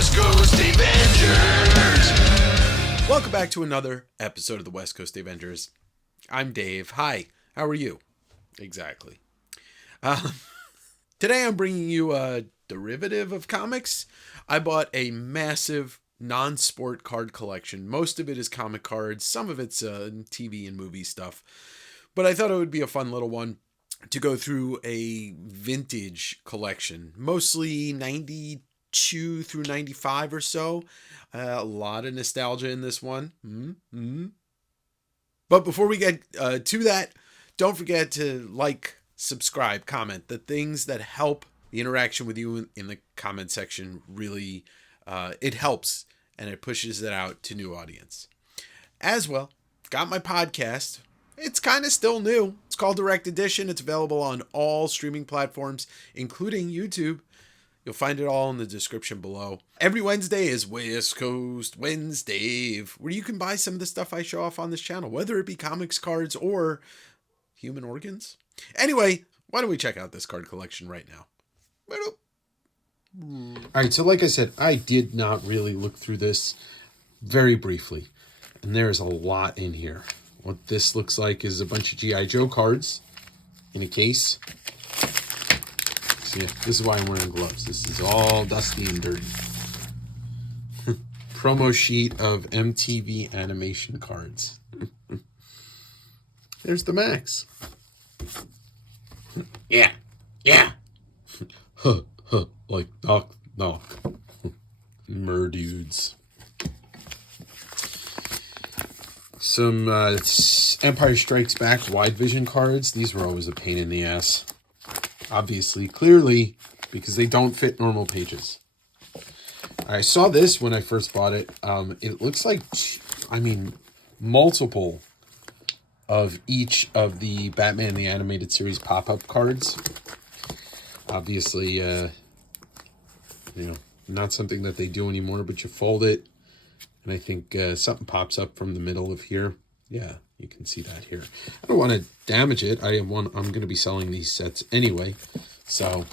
West Coast Avengers. Welcome back to another episode of the West Coast Avengers. I'm Dave. Hi, how are you? Exactly. Today I'm bringing you a derivative of comics. I bought a massive non-sport card collection. Most of it is comic cards. Some of it's TV and movie stuff. But I thought it would be a fun little one to go through a vintage collection. Mostly 92 through 95 or so. A lot of nostalgia in this one. But before we get to that, don't forget to like, subscribe, comment. The things that help the interaction with you in the comment section really, it helps and it pushes it out to new audience. As well, got my podcast. It's kind of still new. It's called Direct Edition. It's available on all streaming platforms, including YouTube. You'll find it all in the description below. Every Wednesday is West Coast Wednesday, where you can buy some of the stuff I show off on this channel, whether it be comics, cards, or human organs. Anyway, why don't we check out this card collection right now? All right, so like I said, I did not really look through this very briefly, and there's a lot in here. What this looks like is a bunch of G.I. Joe cards in a case. So yeah, this is why I'm wearing gloves. This is all dusty and dirty. Promo sheet of MTV animation cards. There's the Max. Yeah. Like knock. Merdudes. Some Empire Strikes Back wide vision cards. These were always a pain in the ass. Obviously, clearly, because they don't fit normal pages. I saw this when I first bought it. It looks like, multiple of each of the Batman the Animated Series pop-up cards. Obviously, not something that they do anymore, but you fold it. And I think something pops up from the middle of here. Yeah, you can see that here. I don't want to damage it. I'm going to be selling these sets anyway. So,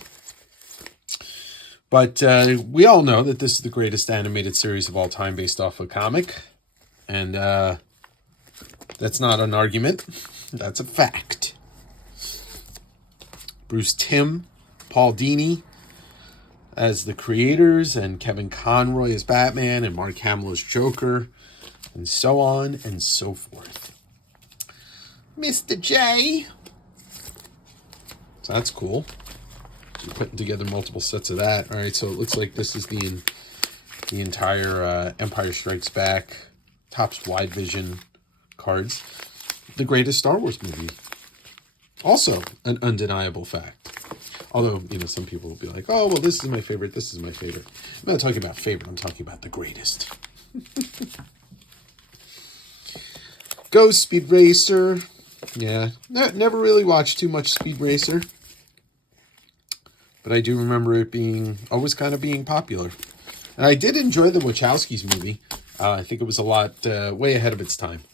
but we all know that this is the greatest animated series of all time based off a comic. And that's not an argument. That's a fact. Bruce Timm, Paul Dini as the creators, and Kevin Conroy as Batman, and Mark Hamill as Joker, and so on and so forth. Mr. J. So that's cool. We're putting together multiple sets of that. All right, so it looks like this is the entire Empire Strikes Back Topps Wide Vision cards. The greatest Star Wars movie. Also an undeniable fact. Although, some people will be like, oh, well, this is my favorite, this is my favorite. I'm not talking about favorite, I'm talking about the greatest. Ghost Speed Racer. Yeah, never really watched too much Speed Racer. But I do remember it always kind of being popular. And I did enjoy the Wachowskis movie. I think it was a lot, way ahead of its time.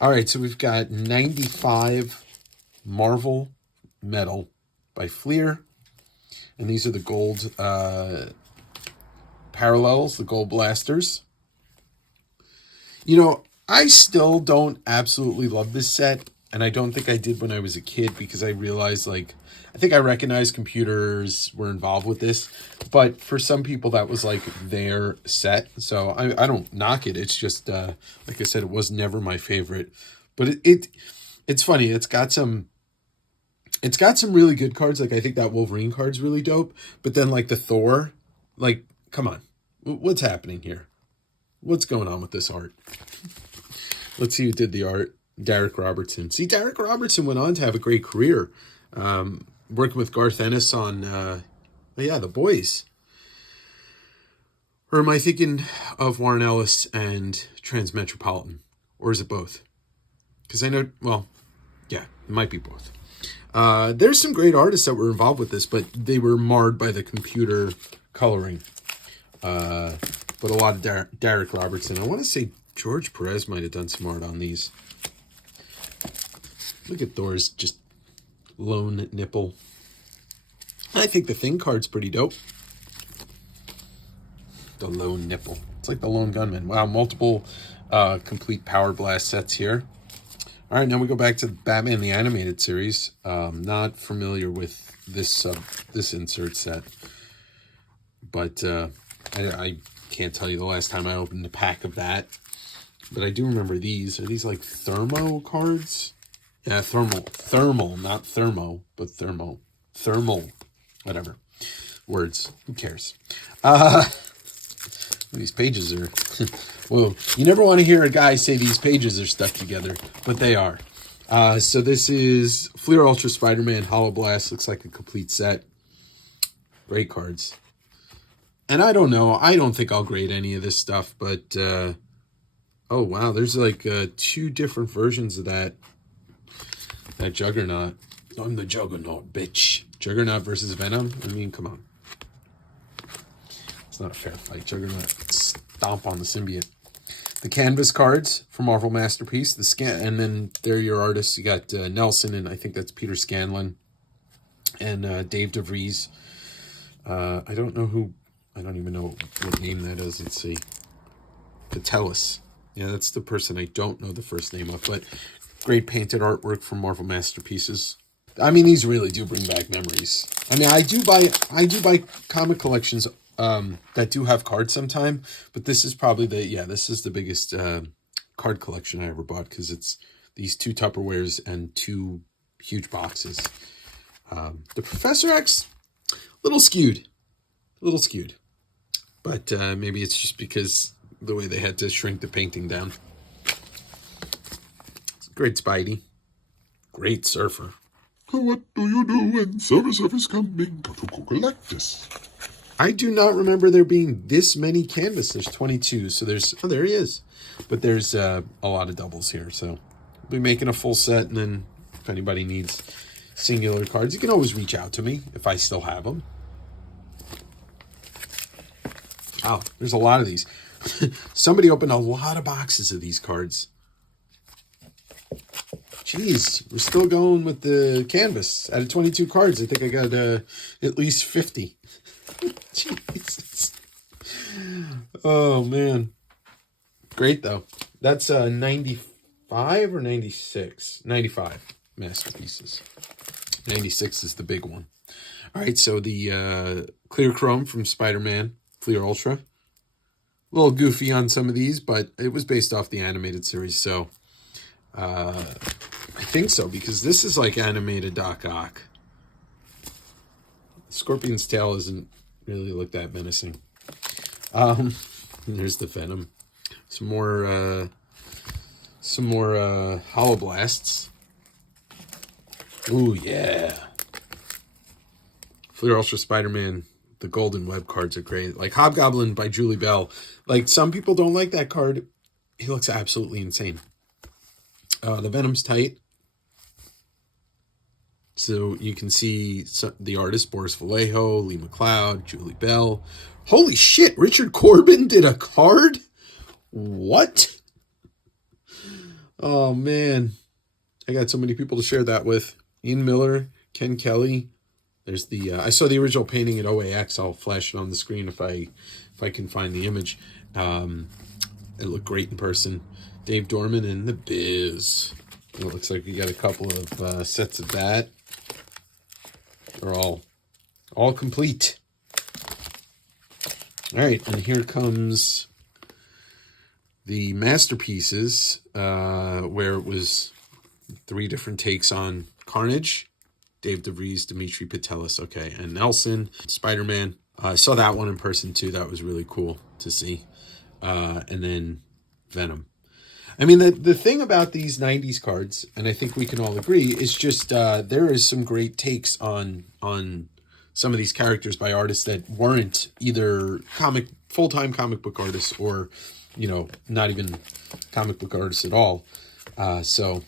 All right, so we've got 95 Marvel Metal by Fleer. And these are the gold parallels, the gold blasters. I still don't absolutely love this set. And I don't think I did when I was a kid, because I realized, I think I recognized computers were involved with this. But for some people, that was their set. So I don't knock it. It's just, like I said, it was never my favorite. But it's funny. It's got some really good cards. I think that Wolverine card's really dope. But then the Thor, come on. What's happening here? What's going on with this art? Let's see who did the art. Derek Robertson. See, Derek Robertson went on to have a great career. Working with Garth Ennis on, The Boys. Or am I thinking of Warren Ellis and Transmetropolitan? Or is it both? Because I know, it might be both. There's some great artists that were involved with this, but they were marred by the computer coloring. But a lot of Derek Robertson. I want to say George Perez might have done some art on these. Look at Thor's just lone nipple. I think the Thing card's pretty dope. The lone nipple. It's like the lone gunman. Wow, multiple complete Power Blast sets here. All right, now we go back to Batman the Animated Series. Not familiar with this insert set, but I can't tell you the last time I opened a pack of that. But I do remember these. Are these like thermo cards? Yeah, thermal, not thermo, but thermal, whatever. Words. Who cares? These pages are. Well, you never want to hear a guy say these pages are stuck together, but they are. So this is Fleer Ultra Spider-Man Hollow Blast. Looks like a complete set. Great cards. And I don't know. I don't think I'll grade any of this stuff, but oh wow, there's like 2 different versions of that Juggernaut. I'm the Juggernaut, bitch. Juggernaut versus Venom. I mean, come on. It's not a fair fight. Juggernaut stomp on the symbiote. The canvas cards for Marvel Masterpiece. And then there are your artists. You got Nelson, and I think that's Peter Scanlon, and Dave DeVries. I don't even know what name that is. Let's see. Patelis. Yeah, that's the person I don't know the first name of, but great painted artwork from Marvel Masterpieces. I mean, these really do bring back memories. I mean, I do buy comic collections that do have cards sometime, but this is probably this is the biggest card collection I ever bought, because it's these 2 Tupperwares and 2 huge boxes. The Professor X, little skewed, but maybe it's just because the way they had to shrink the painting down. Great Spidey, great Surfer. What do you do when Surfer's coming to collect this? I do not remember there being this many canvas. There's 22, so there he is. But there's a lot of doubles here, so we'll be making a full set, and then if anybody needs singular cards, you can always reach out to me if I still have them. Oh, there's a lot of these. Somebody opened a lot of boxes of these cards. Jeez, we're still going with the canvas. Out of 22 cards, I think I got at least 50. Jesus. Oh, man. Great, though. That's 95 or 96? 95 masterpieces. 96 is the big one. All right, so the Clear Chrome from Spider-Man, Fleer Ultra. A little goofy on some of these, but it was based off the animated series, so I think so, because this is like animated Doc Ock. Scorpion's tail doesn't really look that menacing. There's the Venom. Some more Hollow Blasts. Ooh, yeah. Fleer Ultra Spider-Man, the Golden Web cards are great. Like Hobgoblin by Julie Bell. Like, some people don't like that card. He looks absolutely insane. The Venom's tight. So you can see the artist, Boris Vallejo, Lee McLeod, Julie Bell. Holy shit, Richard Corbin did a card? What? Oh, man. I got so many people to share that with. Ian Miller, Ken Kelly. There's the I saw the original painting at OAX. I'll flash it on the screen if I can find the image. It looked great in person. Dave Dorman and the Biz. It looks like we got a couple of sets of that. They're all complete. All right, and here comes the masterpieces, where it was 3 different takes on Carnage, Dave DeVries, Dimitri Patelis, okay, and Nelson, Spider-Man. I saw that one in person too. That was really cool to see. And then Venom. I mean, the thing about these 90s cards, and I think we can all agree, is just there is some great takes on some of these characters by artists that weren't either full-time comic book artists or, not even comic book artists at all. So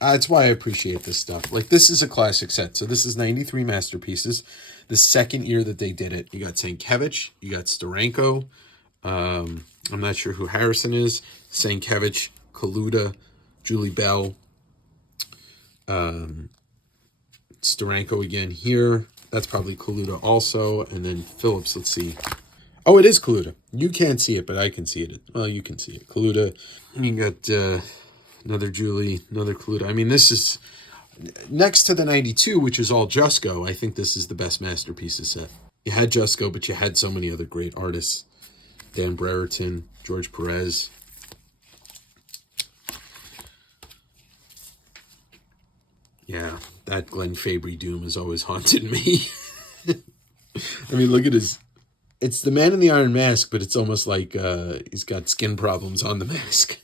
that's why I appreciate this stuff. Like, this is a classic set. So this is 93 masterpieces. The second year that they did it, you got Sienkiewicz, you got Steranko. I'm not sure who Harrison is. Sienkiewicz, Kaluta, Julie Bell, Steranko again here. That's probably Kaluta also. And then Phillips, let's see. Oh, it is Kaluta. You can't see it, but I can see it. Well, you can see it. Kaluta. You got another Julie, another Kaluta. I mean, this is next to the 92, which is all Jusko. I think this is the best Masterpieces set. You had Jusko, but you had so many other great artists. Dan Brereton, George Perez. Yeah, that Glenn Fabry Doom has always haunted me. I mean, look at his... It's the Man in the Iron Mask, but it's almost like he's got skin problems on the mask.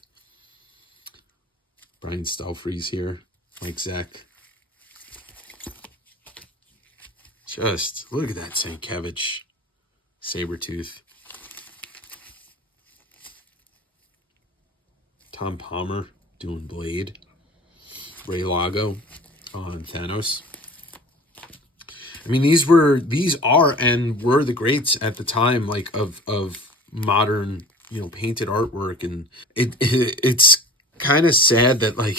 Brian Stelfreeze here, Mike Zach. Just, look at that Sienkiewicz. Sabretooth. Tom Palmer doing Blade. Ray Lago on Thanos. I mean, these are and were the greats at the time, like of modern, painted artwork, and it's kind of sad that like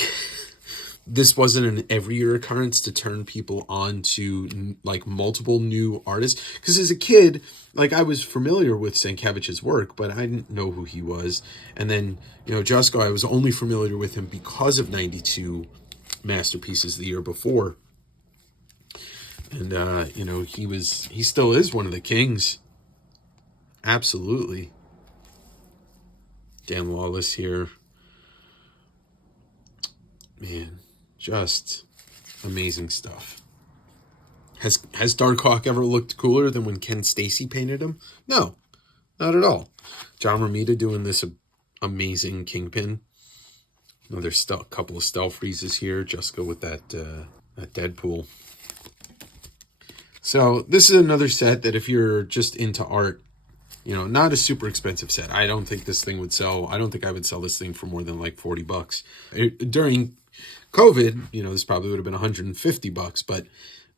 this wasn't an every year occurrence to turn people on to like multiple new artists. Because as a kid, like I was familiar with Sienkiewicz's work, but I didn't know who he was. And then Jusko, I was only familiar with him because of 92 Masterpieces the year before. And, he still is one of the kings. Absolutely. Dan Lawless here. Man, just amazing stuff. Has Darkhawk ever looked cooler than when Ken Stacy painted him? No, not at all. John Romita doing this amazing Kingpin. Another couple of stealth freezes here. Just go with that Deadpool. So this is another set that if you're just into art, not a super expensive set. I don't think this thing would sell. I don't think I would sell this thing for more than like $40. During COVID, this probably would have been $150. But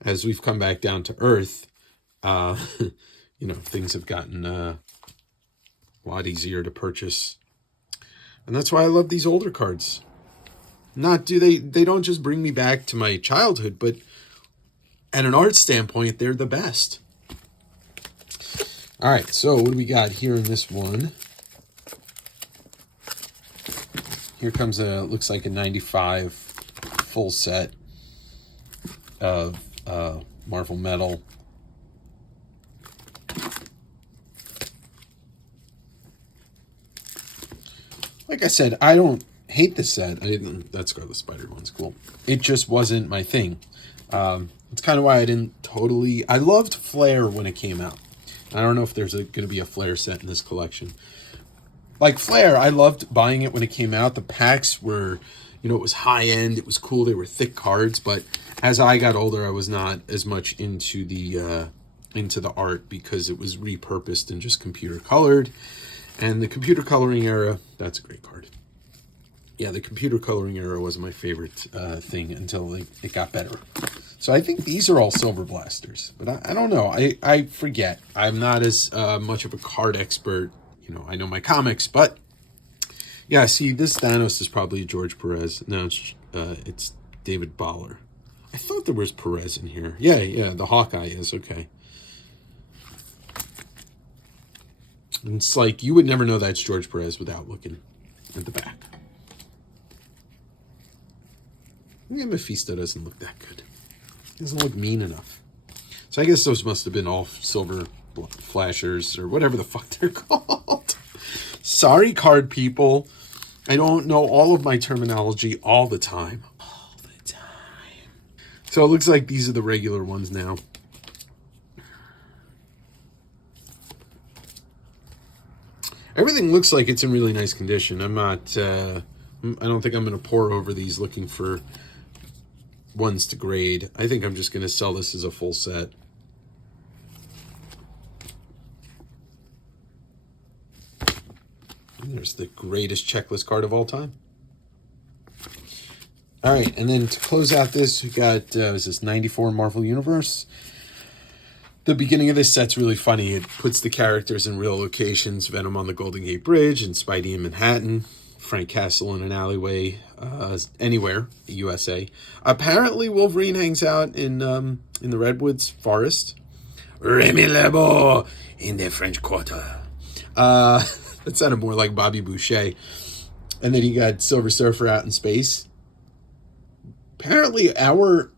as we've come back down to earth, things have gotten a lot easier to purchase. And that's why I love these older cards. They don't just bring me back to my childhood, but at an art standpoint, they're the best. All right, so what do we got here in this one? Here comes looks like a 95 full set of Marvel Metal. Like I said, I don't hate this set. That Scarlet Spider one's cool. It just wasn't my thing. It's kind of why I didn't totally... I loved Flare when it came out. I don't know if there's going to be a Flare set in this collection. Like Flare, I loved buying it when it came out. The packs were, it was high-end. It was cool. They were thick cards. But as I got older, I was not as much into the art because it was repurposed and just computer colored. And the computer coloring era, that's a great card. Yeah, the computer coloring era was my favorite thing until it got better. So I think these are all Silver Blasters, but I don't know. I forget. I'm not as much of a card expert. I know my comics, but yeah, see, this Thanos is probably George Perez. No, it's David Baller. I thought there was Perez in here. Yeah, the Hawkeye is, okay. It's like, you would never know that's George Perez without looking at the back. Yeah, Mephisto doesn't look that good. Doesn't look mean enough. So I guess those must have been all silver flashers or whatever the fuck they're called. Sorry, card people. I don't know all of my terminology all the time. All the time. So it looks like these are the regular ones now. Everything looks like it's in really nice condition. I don't think I'm going to pour over these looking for ones to grade. I think I'm just going to sell this as a full set. And there's the greatest checklist card of all time. All right, and then to close out this, we got, is this 94 Marvel Universe? The beginning of this set's really funny. It puts the characters in real locations. Venom on the Golden Gate Bridge and Spidey in Manhattan. Frank Castle in an alleyway anywhere, USA. Apparently, Wolverine hangs out in the Redwoods forest. Remy Lebo in the French Quarter. That sounded more like Bobby Boucher. And then you got Silver Surfer out in space. Apparently apparently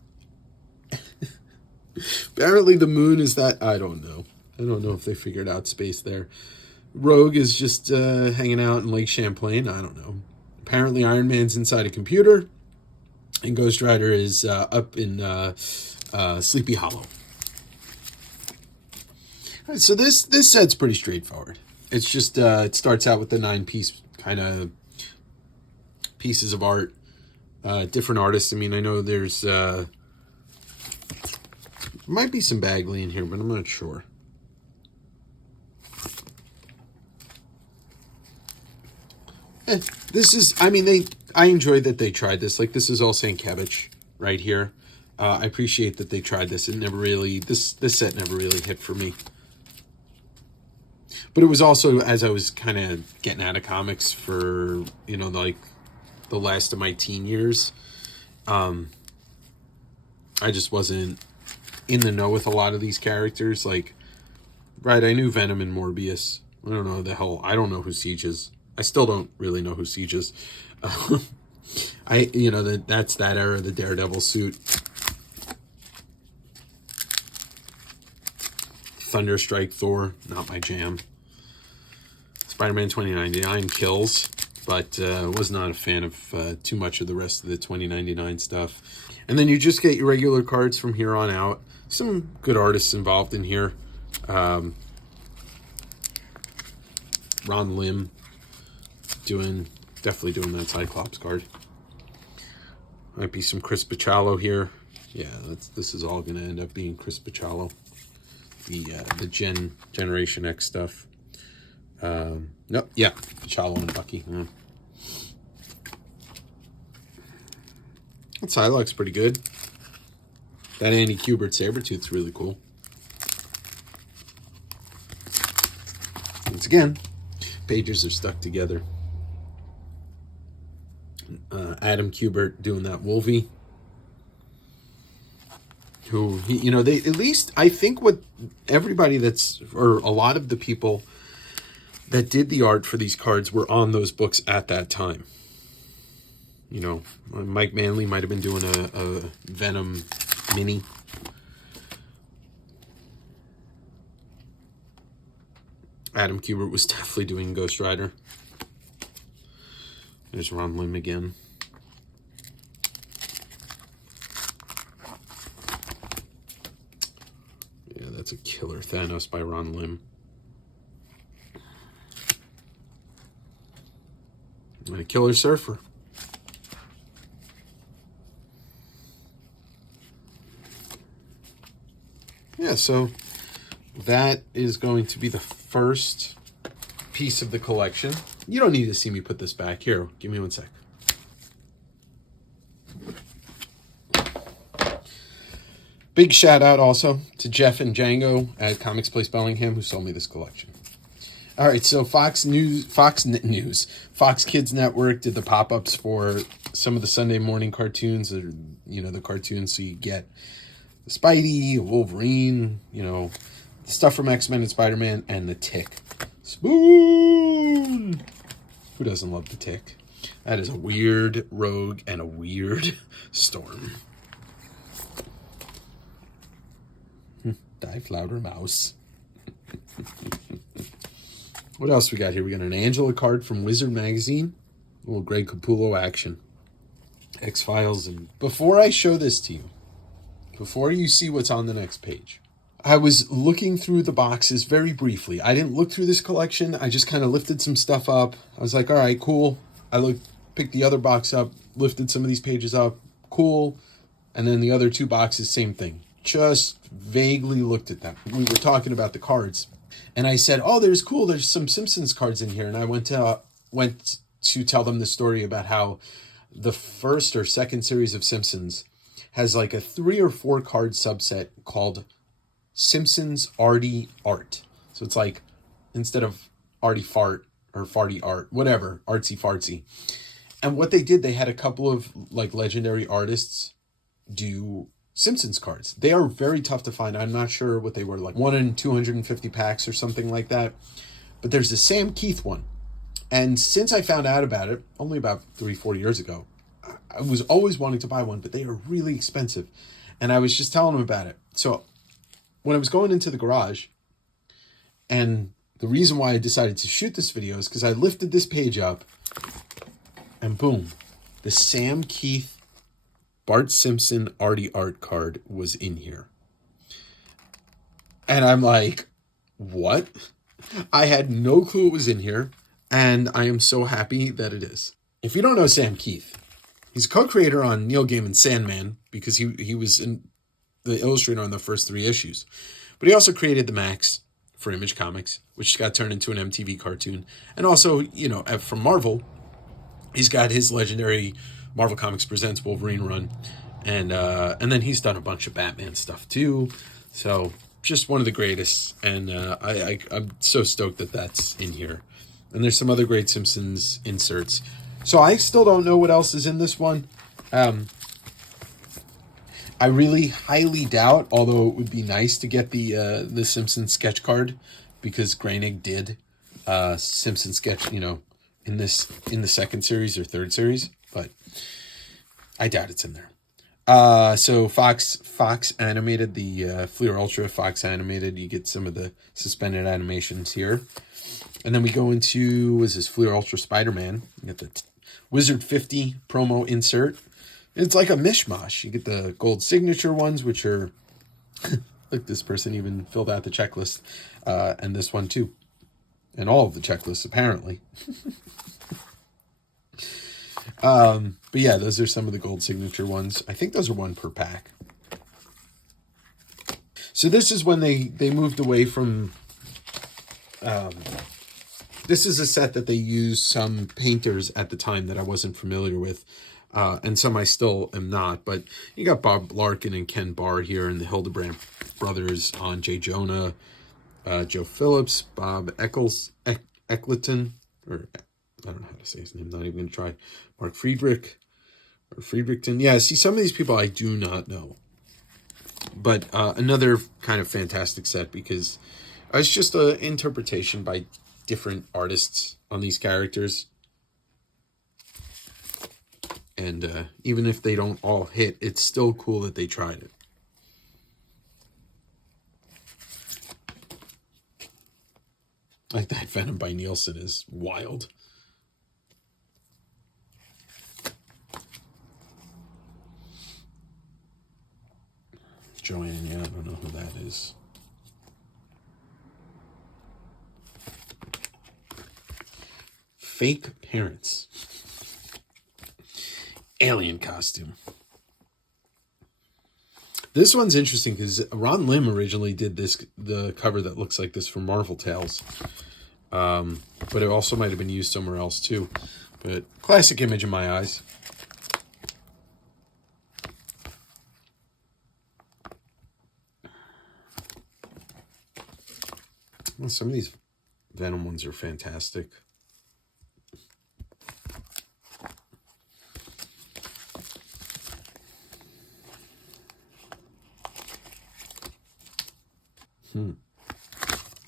the moon is that, I don't know. I don't know if they figured out space there. Rogue is just hanging out in Lake Champlain. I don't know. Apparently Iron Man's inside a computer. And Ghost Rider is up in Sleepy Hollow. All right, so this set's pretty straightforward. It's just, it starts out with the 9-piece kind of pieces of art. Different artists. I mean, I know there's might be some Bagley in here, but I'm not sure. This is, I mean, I enjoyed that they tried this. Like, this is all Sienkiewicz right here. I appreciate that they tried this. It never really, this set never really hit for me. But it was also, as I was kind of getting out of comics for, you know, like the last of my teen years, I just wasn't in the know with a lot of these characters. Like, right, I knew Venom and Morbius. I don't know I don't know who Siege is. I still don't really know who Siege is. You know, that's that era, the Daredevil suit. Thunderstrike Thor, not my jam. Spider-Man 2099 kills, but was not a fan of too much of the rest of the 2099 stuff. And then you just get your regular cards from here on out. Some good artists involved in here. Ron Lim definitely doing that Cyclops card. Might be some Chris Bachalo here. Yeah, this is all going to end up being Chris Bachalo. The Generation X stuff. Nope, yeah, Bachalo and Bucky. Yeah. That Psylocke's pretty good. That Andy Kubert Sabretooth's really cool. Once again, pages are stuck together. Adam Kubert doing that Wolvie. Who, you know, they, at least, I think what everybody or a lot of the people that did the art for these cards were on those books at that time. You know, Mike Manley might have been doing a Venom mini. Adam Kubert was definitely doing Ghost Rider. There's Ron Lim again. Yeah, that's a killer Thanos by Ron Lim. And a killer Surfer. Yeah, so that is going to be the first piece of the collection. You don't need to see me put this back. Here, give me one sec. Big shout out also to Jeff and Django at Comics Place Bellingham who sold me this collection. All right, so Fox Kids Network did the pop-ups for some of the Sunday morning cartoons, or, you know, the cartoons, so you get the Spidey, Wolverine, you know, the stuff from X-Men and Spider-Man, and the Tick. Spoon! Who doesn't love the Tick? That is a weird rogue and a weird storm. Die Flounder Mouse. What else we got here? We got an Angela card from Wizard Magazine. A little Greg Capullo action. X-Files. And before I show this to you, before you see what's on the next page, I was looking through the boxes very briefly. I didn't look through this collection. I just kind of lifted some stuff up. I was like, all right, cool. I picked the other box up, lifted some of these pages up. Cool. And then the other two boxes, same thing. Just vaguely looked at them. We were talking about the cards. And I said, oh, there's some Simpsons cards in here. And I went to tell them the story about how the first or second series of Simpsons has like a 3 or 4 card subset called Simpsons Arty Art. So it's like, instead of Arty Fart or Farty Art, whatever, artsy fartsy. And what they did, they had a couple of like legendary artists do Simpsons cards. They are very tough to find. I'm not sure what they were, like 1 in 250 packs or something like that. But there's the Sam Keith one. And since I found out about it, only about 3-4 years ago, I was always wanting to buy one, but they are really expensive. And I was just telling him about it. So when I was going into the garage, and the reason why I decided to shoot this video is because I lifted this page up, and boom, the Sam Keith Bart Simpson Artie Art card was in here. And I'm like, what? I had no clue it was in here, and I am so happy that it is. If you don't know Sam Keith, he's a co-creator on Neil Gaiman's Sandman, because he was in the illustrator on the first 3 issues. But he also created the Max for Image Comics, which got turned into an MTV cartoon. And also, you know, from Marvel, he's got his legendary Marvel Comics Presents Wolverine run. And then he's done a bunch of Batman stuff too. So just one of the greatest. And I'm so stoked that that's in here. And there's some other great Simpsons inserts. So I still don't know what else is in this one. I really highly doubt, although it would be nice to get the Simpsons sketch card, because Groening did Simpsons sketch, you know, in the second series or third series, but I doubt it's in there. So Fox animated the Fleer Ultra, Fox animated. You get some of the suspended animations here. And then we go into, was this Fleer Ultra Spider-Man? You get the Wizard 50 promo insert. It's like a mishmash. You get the gold signature ones, which are, look, this person even filled out the checklist. And this one too. And all of the checklists, apparently. But yeah, those are some of the gold signature ones. I think those are 1 per pack. So this is when they moved away from... this is a set that they used some painters at the time that I wasn't familiar with. And some I still am not. But you got Bob Larkin and Ken Barr here, and the Hildebrand brothers on Jay Jonah, Joe Phillips, Bob Eckleton, or I don't know how to say his name, not even going to try. Mark Friedrich, or Friedrichton. Yeah, see, some of these people I do not know. But another kind of fantastic set, because it's just an interpretation by different artists on these characters. And even if they don't all hit, it's still cool that they tried it. Like that Venom by Nielsen is wild. Joanne, yeah, I don't know who that is. Fake parents. Alien costume. This one's interesting because Ron Lim originally did the cover that looks like this for Marvel Tales. But it also might have been used somewhere else too. But classic image in my eyes. Well, some of these Venom ones are fantastic.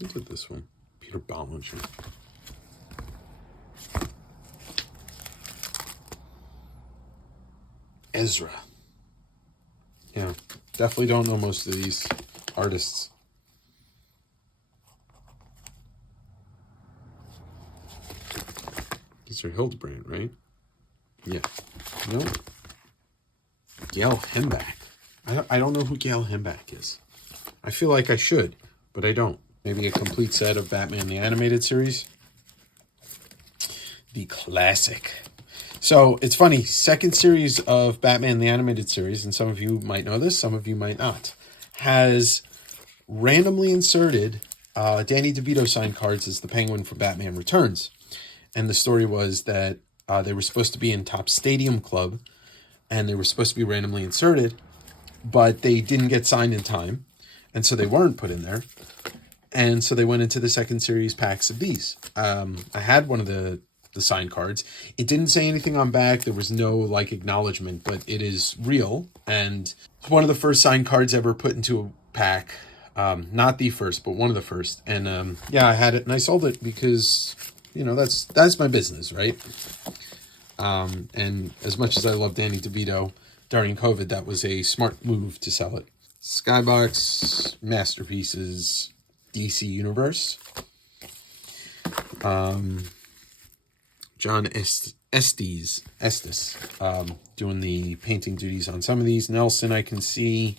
Look at this one. Peter Ballinger. Ezra. Yeah, definitely don't know most of these artists. These are Hildebrand, right? Yeah. No. Gail Hemback. I don't know who Gail Hemback is. I feel like I should, but I don't. Maybe a complete set of Batman the Animated Series. The classic. So, it's funny. Second series of Batman the Animated Series, and some of you might know this, some of you might not, has randomly inserted Danny DeVito signed cards as the Penguin from Batman Returns. And the story was that they were supposed to be in Top Stadium Club, and they were supposed to be randomly inserted, but they didn't get signed in time, and so they weren't put in there. And so they went into the second series packs of these. I had one of the the signed cards. It didn't say anything on back. There was no like acknowledgement, but it is real, and it's one of the first signed cards ever put into a pack. Not the first, but one of the first. And yeah, I had it and I sold it because, you know, that's my business, right? And as much as I love Danny DeVito during COVID, that was a smart move to sell it. Skybox Masterpieces DC Universe. John Estes doing the painting duties on some of these. Nelson, I can see.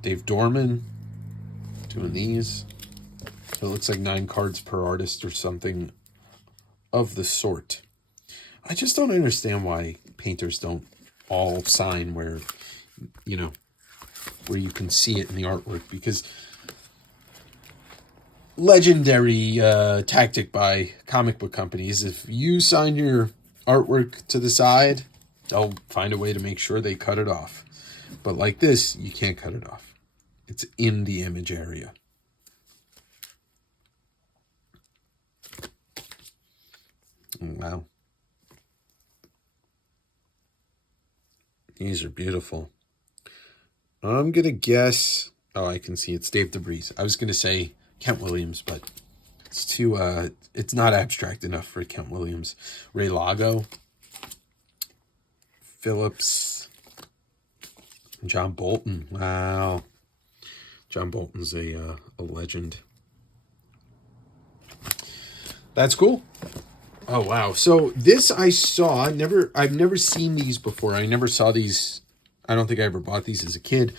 Dave Dorman doing these. It looks like 9 cards per artist or something of the sort. I just don't understand why painters don't all sign where, you know, where you can see it in the artwork, because legendary tactic by comic book companies, if you sign your artwork to the side, they'll find a way to make sure they cut it off. But like this, you can't cut it off. It's in the image area. Wow. These are beautiful. I'm going to guess... Oh, I can see it's Dave DeBreeze. I was going to say Kent Williams, but it's too... it's not abstract enough for Kent Williams. Ray Lago. Phillips. John Bolton. Wow. John Bolton's a legend. That's cool. Oh, wow. So this I saw. I've never seen these before. I never saw these. I don't think I ever bought these as a kid.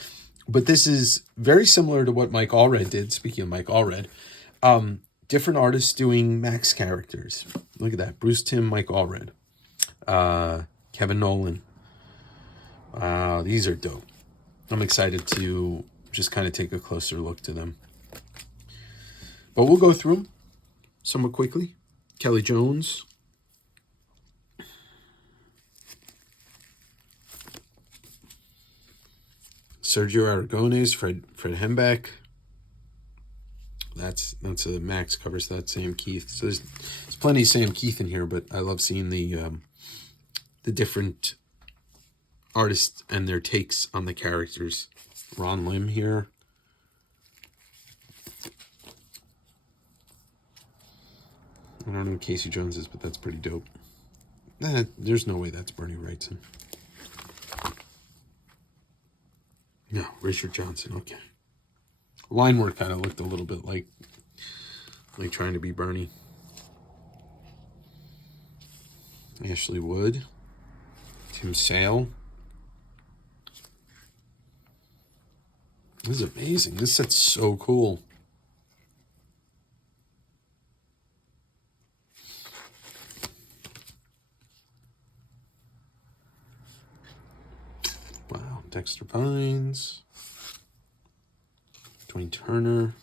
But this is very similar to what Mike Allred did. Speaking of Mike Allred. Different artists doing Max characters. Look at that. Bruce Timm, Mike Allred. Kevin Nolan. Wow, these are dope. I'm excited to just kind of take a closer look to them. But we'll go through them somewhat quickly. Kelly Jones. Sergio Aragones, Fred Hembeck. That's a Max covers that Sam Keith. So there's plenty of Sam Keith in here, but I love seeing the different artists and their takes on the characters. Ron Lim here. I don't know who Casey Jones is, but that's pretty dope. There's no way that's Bernie Wrightson. No, Richard Johnson. Okay. Line work kind of looked a little bit like trying to be Bernie. Ashley Wood. Tim Sale. This is amazing. This set's so cool. Wow. Dexter Pines. Dwayne Turner.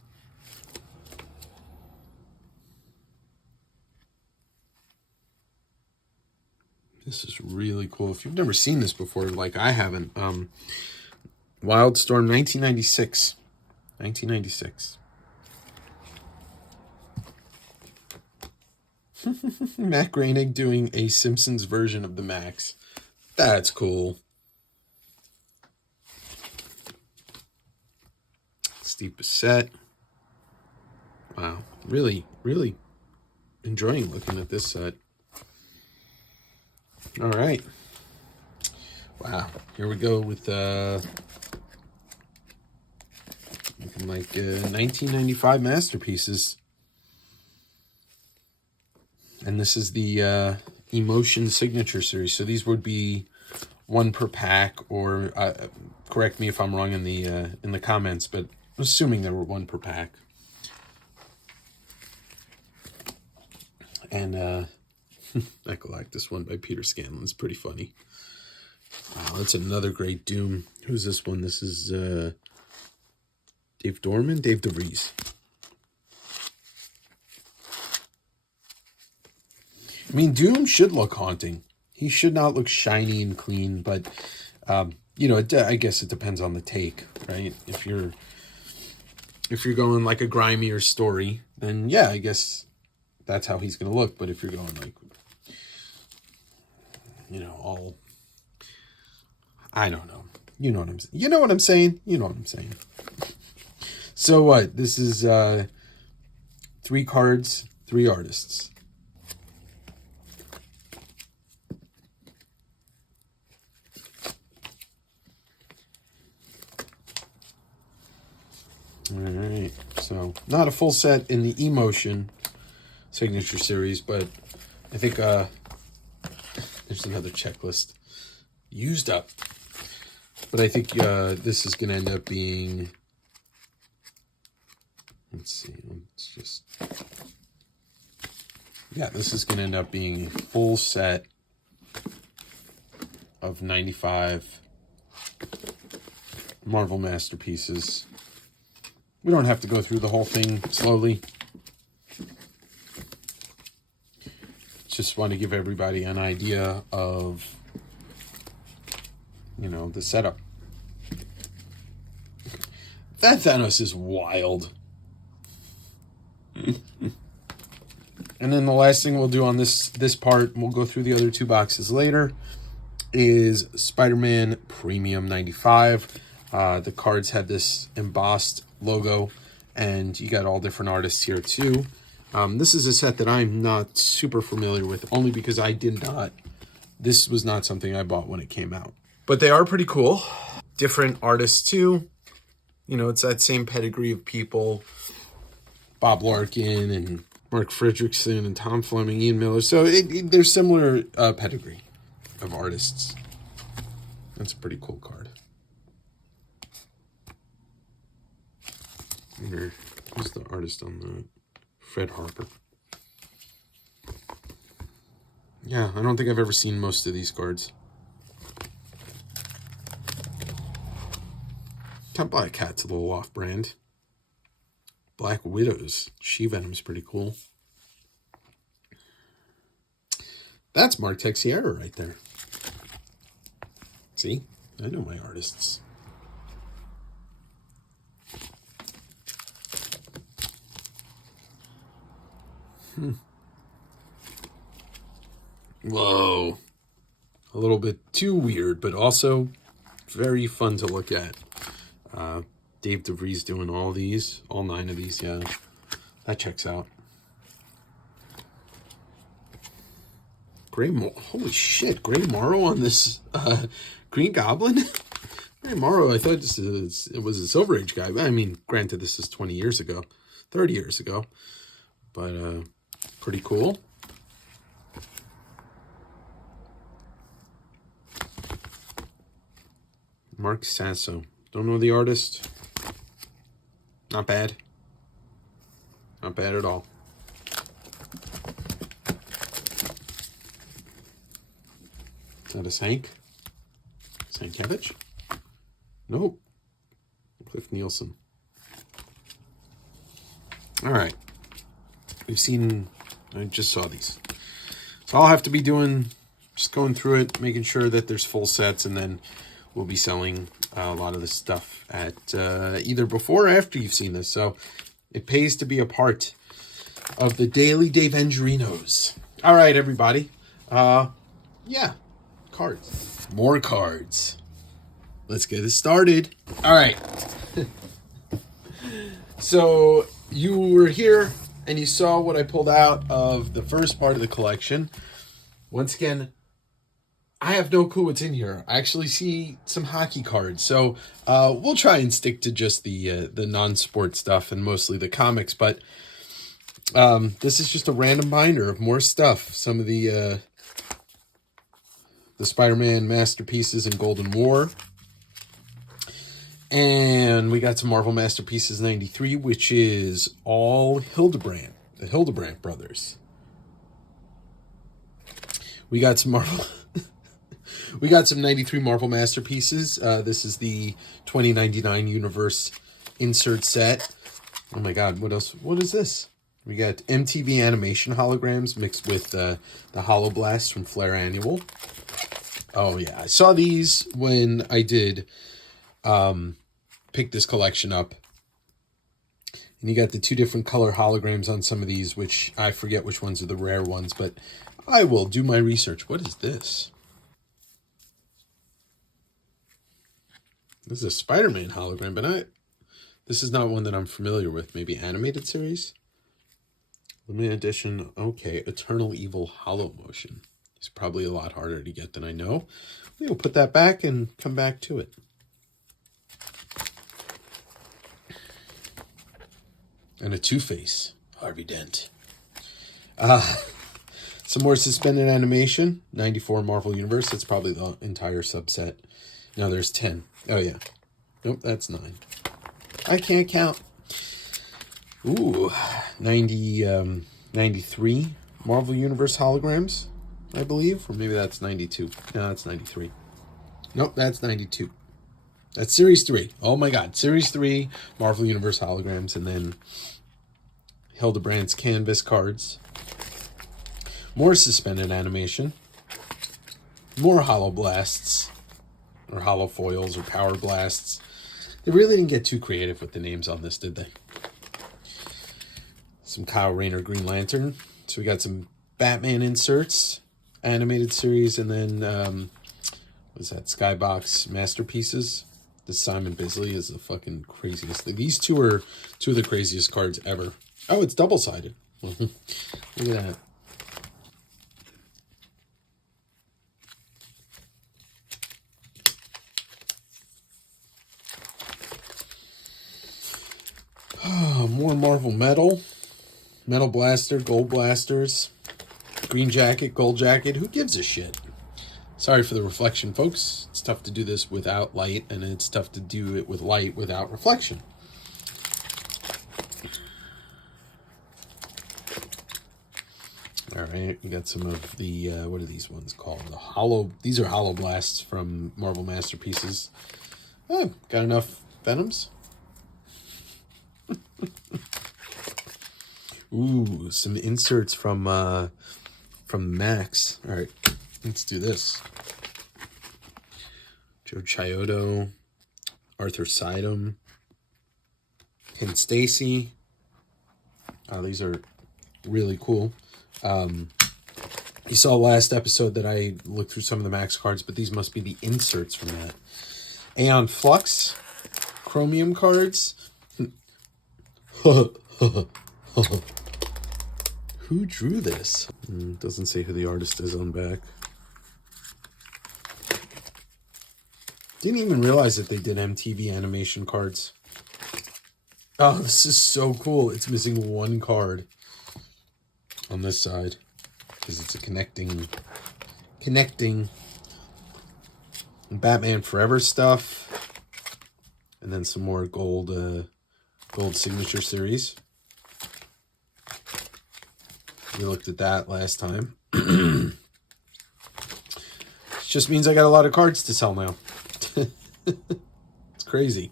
This is really cool. If you've never seen this before, like I haven't, Wildstorm 1996. 1996. Matt Groening doing a Simpsons version of the Max. That's cool. Steve Bissett. Wow. Really, really enjoying looking at this set. All right. Wow. Here we go with looking like 1995 masterpieces. And this is the Emotion Signature Series. So these would be one per pack, or correct me if I'm wrong in the comments, but I'm assuming there were one per pack. And that Galactus one by Peter Scanlon is pretty funny. Wow, that's another great Doom. Who's this one? This is Dave Dorman? Dave DeVries. I mean, Doom should look haunting. He should not look shiny and clean, but, you know, I guess it depends on the take, right? If you're if you're going like a grimier story, then yeah, I guess that's how he's going to look. But if you're going like, you know, all, I don't know. You know what I'm saying? You know what I'm saying? You know what I'm saying. So what? This is 3 cards, 3 artists. All right, so not a full set in the Emotion signature series, but I think there's another checklist used up. But I think this is going to end up being, let's see, let's just, yeah, this is going to end up being a full set of 95 Marvel Masterpieces. We don't have to go through the whole thing slowly. Just want to give everybody an idea of, you know, the setup. That Thanos is wild. And then the last thing we'll do on this part, and we'll go through the other 2 boxes later, is Spider-Man Premium 95. The cards have this embossed logo, and you got all different artists here too. This is a set that I'm not super familiar with, only because this was not something I bought when it came out. But they are pretty cool. Different artists too. You know, it's that same pedigree of people. Bob Larkin and Mark Fredrickson and Tom Fleming, Ian Miller. So there's similar pedigree of artists. That's a pretty cool card. Who's the artist on the Fred Harper? Yeah, I don't think I've ever seen most of these cards. Black Cat's a little off-brand. Black Widow's She-Venom's pretty cool. That's Mark Texiera right there. See? I know my artists. Whoa. A little bit too weird, but also very fun to look at. Dave DeVries doing all these, all 9 of these, yeah. That checks out. Holy shit, Gray Morrow on this Green Goblin? Gray Morrow, I thought it was a Silver Age guy. I mean, granted, this is 20 years ago, 30 years ago. But pretty cool. Mark Sasso. Don't know the artist. Not bad. Not bad at all. Is that a Sank? Sankiewicz? Nope. Cliff Nielsen. All right. We've seen, I just saw these. So I'll have to be just going through it, making sure that there's full sets, and then we'll be selling a lot of this stuff at either before or after you've seen this. So it pays to be a part of the daily Davengerinos. All right, everybody. Yeah, cards. More cards. Let's get it started. All right. So you were here and you saw what I pulled out of the first part of the collection. Once again, I have no clue what's in here. I actually see some hockey cards. So we'll try and stick to just the non-sport stuff and mostly the comics. But this is just a random binder of more stuff. Some of the Spider-Man Masterpieces in Golden War. And we got some Marvel Masterpieces 93, which is all Hildebrand, the Hildebrand brothers. We got some Marvel... We got some 93 Marvel Masterpieces. This is the 2099 Universe insert set. Oh my god, what else? What is this? We got MTV animation holograms mixed with the Holo Blast from Flair Annual. Oh yeah, I saw these when I did pick this collection up. And you got the 2 different color holograms on some of these, which I forget which ones are the rare ones, but I will do my research. What is this? This is a Spider-Man hologram, but this is not one that I'm familiar with. Maybe animated series? Limited edition. Okay, Eternal Evil Hollow Motion. It's probably a lot harder to get than I know. We'll put that back and come back to it. And a Two-Face. Harvey Dent. Some more suspended animation. 94 Marvel Universe. That's probably the entire subset. Now there's 10. Oh, yeah. Nope, that's 9. I can't count. Ooh. 93 Marvel Universe holograms, I believe. Or maybe that's 92. No, that's 93. Nope, that's 92. That's Series 3. Oh, my God. Series 3 Marvel Universe holograms. And then Hildebrandt's canvas cards. More suspended animation. More hollow blasts. Or hollow foils or power blasts. They really didn't get too creative with the names on this, did they? Some Kyle Rayner Green Lantern. So we got some Batman inserts, animated series, and then what's that? Skybox Masterpieces. The Simon Bisley is the fucking craziest thing. These two are 2 of the craziest cards ever. Oh, it's double-sided. Look at that. More Marvel Metal. Metal Blaster, Gold Blasters. Green Jacket, Gold Jacket. Who gives a shit? Sorry for the reflection, folks. It's tough to do this without light, and it's tough to do it with light without reflection. All right, we got some of the, what are these ones called? These are Hollow Blasts from Marvel Masterpieces. Oh, got enough Venoms? Ooh, some inserts from Max. All right, let's do this. Joe Chiodo, Arthur Sidem, Ken Stacy. These are really cool. You saw last episode that I looked through some of the Max cards, but these must be the inserts from that. Aeon Flux, Chromium cards. Who drew this? Doesn't say who the artist is on back. Didn't even realize that they did MTV animation cards. Oh, this is so cool. It's missing 1 card on this side because it's a connecting Batman Forever stuff, and then some more gold signature series. We looked at that last time. It just means I got a lot of cards to sell now. It's crazy.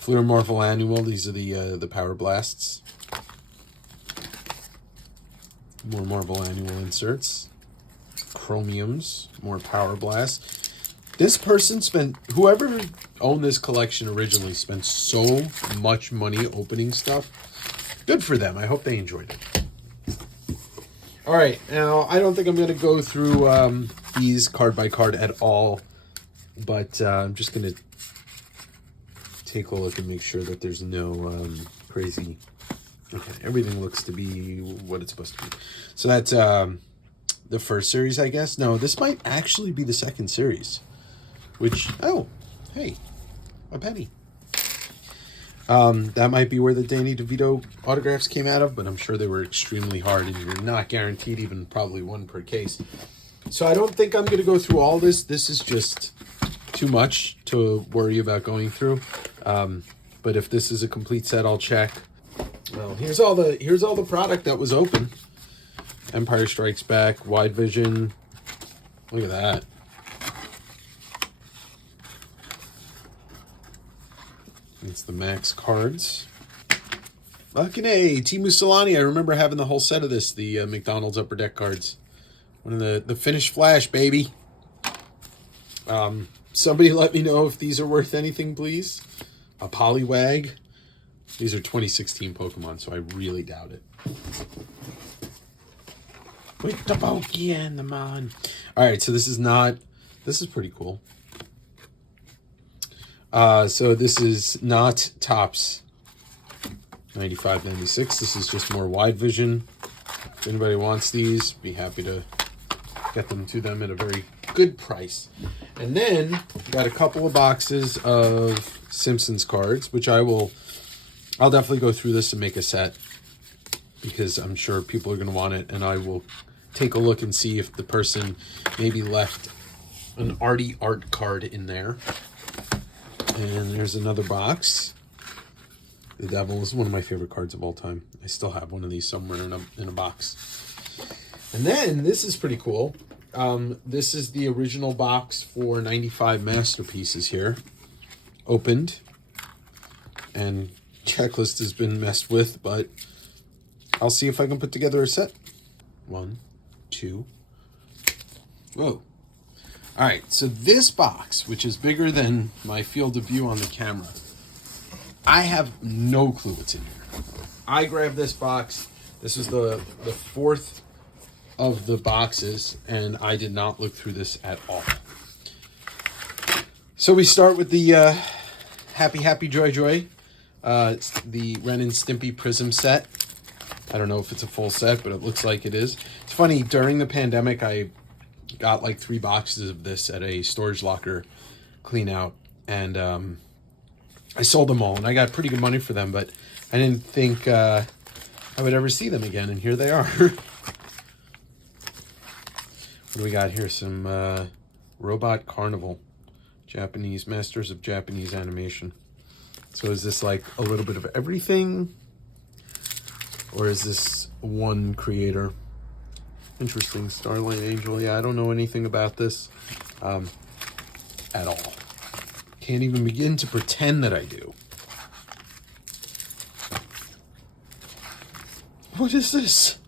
Fleer Marvel Annual. These are the Power Blasts. More Marvel Annual inserts. Chromiums. More Power Blasts. This person whoever owned this collection originally spent so much money opening stuff. Good for them. I hope they enjoyed it. All right, now I don't think I'm going to go through these card by card at all, but I'm just going to take a look and make sure that there's no crazy... Okay, everything looks to be what it's supposed to be. So that's the first series, I guess. No, this might actually be the second series. Which, oh, hey, a penny. That might be where the Danny DeVito autographs came out of, but I'm sure they were extremely hard, and you're not guaranteed even probably 1 per case. So I don't think I'm going to go through all this. This is just too much to worry about going through. But if this is a complete set, I'll check. Well, here's all the product that was open. Empire Strikes Back, Wide Vision. Look at that. It's the Max cards. Fucking A, Timu Solani. I remember having the whole set of this, the McDonald's Upper Deck cards. One of the finished Flash, baby. Somebody let me know if these are worth anything, please. A Poliwag. These are 2016 Pokemon, so I really doubt it. With the Pokemon. Alright, so this is pretty cool. So this is not Topps 95, 96. This is just more wide vision. If anybody wants these, be happy to get them to them at a very good price. And then got a couple of boxes of Simpsons cards, which I'll definitely go through this and make a set because I'm sure people are going to want it, and I will take a look and see if the person maybe left an arty art card in there. And there's another box. The Devil is one of my favorite cards of all time. I still have one of these somewhere in a box. And then this is pretty cool. This is the original box for 95 masterpieces here. Opened. And checklist has been messed with, but I'll see if I can put together a set. 1, 2. Whoa. All right, so this box, which is bigger than my field of view on the camera, I have no clue what's in here. I grabbed this box. This is the fourth of the boxes, and I did not look through this at all. So we start with the Happy Joy Joy. It's the Ren and Stimpy Prism set. I don't know if it's a full set, but it looks like it is. It's funny, during the pandemic, I got like 3 boxes of this at a storage locker clean out, and I sold them all, and I got pretty good money for them, but I didn't think I would ever see them again, and here they are. What do we got here? Some Robot Carnival. Japanese, Masters of Japanese Animation. So is this like a little bit of everything? Or is this one creator? Interesting. Starlight Angel. Yeah, I don't know anything about this at all. Can't even begin to pretend that I do. What is this?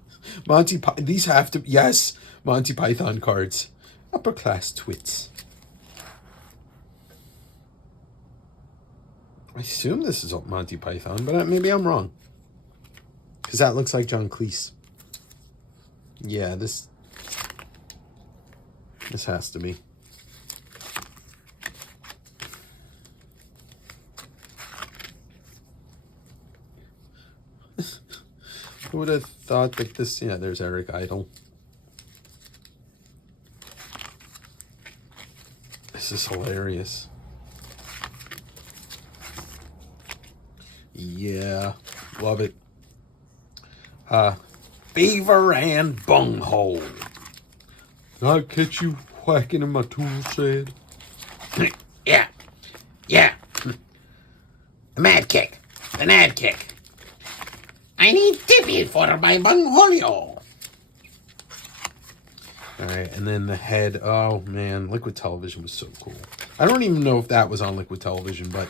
These have to... Yes, Monty Python cards. Upper class twits. I assume this is Monty Python, but maybe I'm wrong. Because that looks like John Cleese. Yeah, this has to be. Who would have thought that this... Yeah, there's Eric Idle. This is hilarious. Yeah, love it. Beaver and Bunghole. I'll catch you whacking in my tool shed. Yeah. A mad kick. An ad kick. I need tippy for my bungholio. Alright, and then the head. Oh, man. Liquid Television was so cool. I don't even know if that was on Liquid Television, but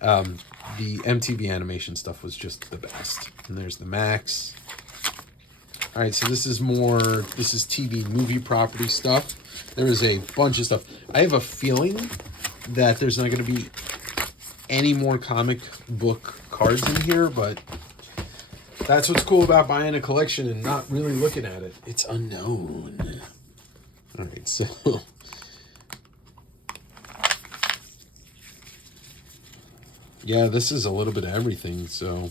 the MTV animation stuff was just the best. And there's the Max. Alright, so this is TV movie property stuff. There is a bunch of stuff. I have a feeling that there's not going to be any more comic book cards in here, but that's what's cool about buying a collection and not really looking at it. It's unknown. Alright, so... Yeah, this is a little bit of everything, so...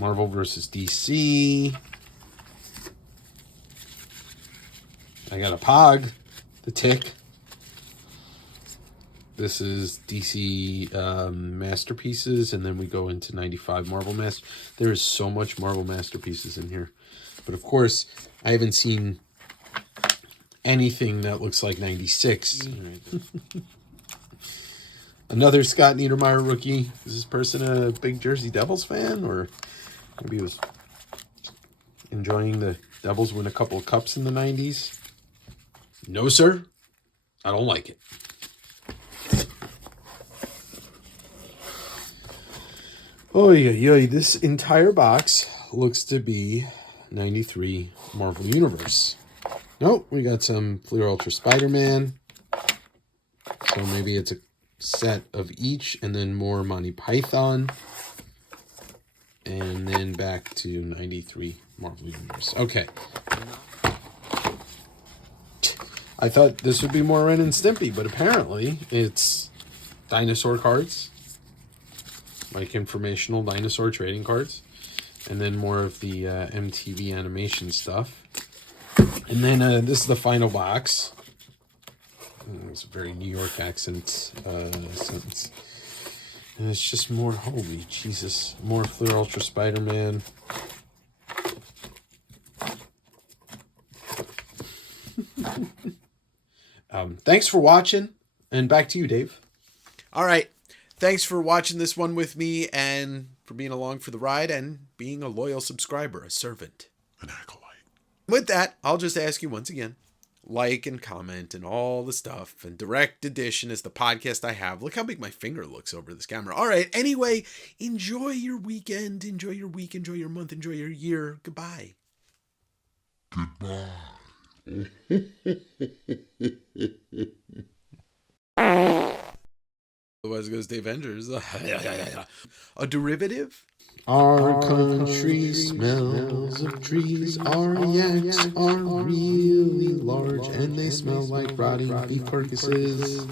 Marvel versus DC... I got a Pog, the Tick. This is DC Masterpieces, and then we go into 95 Marvel Master. There is so much Marvel Masterpieces in here. But of course, I haven't seen anything that looks like 96. Another Scott Niedermeyer rookie. Is this person a big Jersey Devils fan? Or maybe he was enjoying the Devils win a couple of cups in the 90s? No, sir. I don't like it. Oh, yeah. This entire box looks to be 93 Marvel Universe. Nope, we got some Fleer Ultra Spider-Man. So maybe it's a set of each, and then more Monty Python. And then back to 93 Marvel Universe. Okay. I thought this would be more Ren and Stimpy, but apparently it's dinosaur cards. Like informational dinosaur trading cards. And then more of the MTV animation stuff. And then this is the final box. It's a very New York accent sentence. And it's just more, holy Jesus, more Fleer Ultra Spider-Man. Thanks for watching, and back to you, Dave. All right. Thanks for watching this one with me and for being along for the ride and being a loyal subscriber, a servant. An acolyte. With that, I'll just ask you once again, like and comment and all the stuff. And Direct Edition is the podcast I have. Look how big my finger looks over this camera. All right. Anyway, enjoy your weekend. Enjoy your week. Enjoy your month. Enjoy your year. Goodbye. Goodbye. Otherwise it goes Davengers. A derivative? Our country smells of trees. Our yaks are really large, and they smell like rotting beef carcasses.